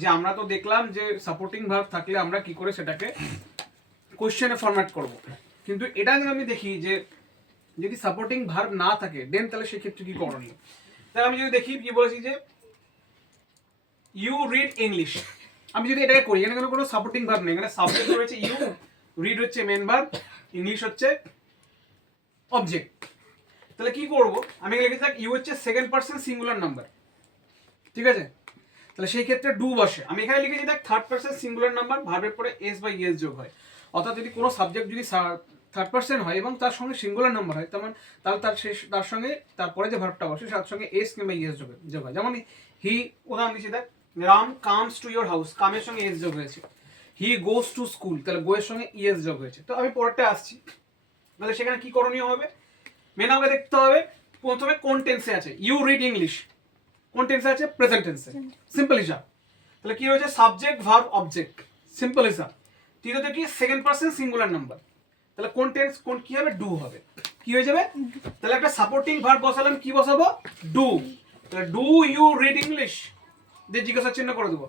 যে আমরা তো দেখলাম যে সাপোর্টিং ভার্ব থাকলে আমরা কি করে সেটাকে কোশ্চেনে ফরম্যাট করব, কিন্তু এটা যদি আমি দেখি যে যদি সাপোর্টিং ভার্ব না থাকে দেন তাহলে সেক্ষেত্রে কি করণীয়। তাহলে আমি যদি দেখি কি বলেছি যে ইউ রিড ইংলিশ, আমি যদি এটাকে করি এখানে কোনো সাপোর্টিং ভার্ব নেই, এখানে সাবজেক্ট রয়েছে ইউ, রিড হচ্ছে মেন ভার্ব, ইংলিশ হচ্ছে অবজেক্ট। তাহলে কি করব, আমি লিখে থাকি ইউ হচ্ছে সেকেন্ড পারসন সিঙ্গুলার নাম্বার, ঠিক আছে, তাহলে সেই ক্ষেত্রে ডু বসে। আমি এখানে লিখেছি দেখ থার্ড পারসন সিঙ্গুলার নাম্বার, ভার্বের পরে এস বা ইএস যোগ হয়, অর্থাৎ যদি কোনো সাবজেক্ট যদি থার্ড পারসন হয় এবং তার সঙ্গে সিঙ্গুলার নাম্বার হয় তেমন তাহলে তার সঙ্গে তারপরে যে ভার্বটা বসে তার সঙ্গে এস কিংবা ইএস যোগ হয়। যেমন হি, উদাহরণ দিচ্ছি দেখ, Ram comes to your house, কামের সঙ্গে এস যোগ হয়েছে। হি গোস টু স্কুল, তাহলে গোয়ের সঙ্গে ইএস যোগ হয়েছে। তো আমি পরেরটা আসছি, তাহলে সেখানে কি করণীয় হবে, মেন আমাকে দেখতে হবে প্রথমে কোন টেন্সে আছে। ইউ রিড ইংলিশ কোন টেন্সে আছে, প্রেজেন্ট টেন্সে, সিম্পল হিসাব। তাহলে কি হয়েছে, সাবজেক্ট ভার্ব অবজেক্ট, সিম্পল হিসাব। তৃতীয়তে কি, সেকেন্ড পারসন সিঙ্গুলার নাম্বার, তাহলে কোন টেন্স কোন কি হবে, ডু হবে, কি হয়ে যাবে। তাহলে একটা সাপোর্টিং ভার্ব বসালাম, কি বসাবো, ডু। তাহলে ডু ইউ রিড ইংলিশ দিয়ে জিজ্ঞাসা চিহ্ন করে দেবো।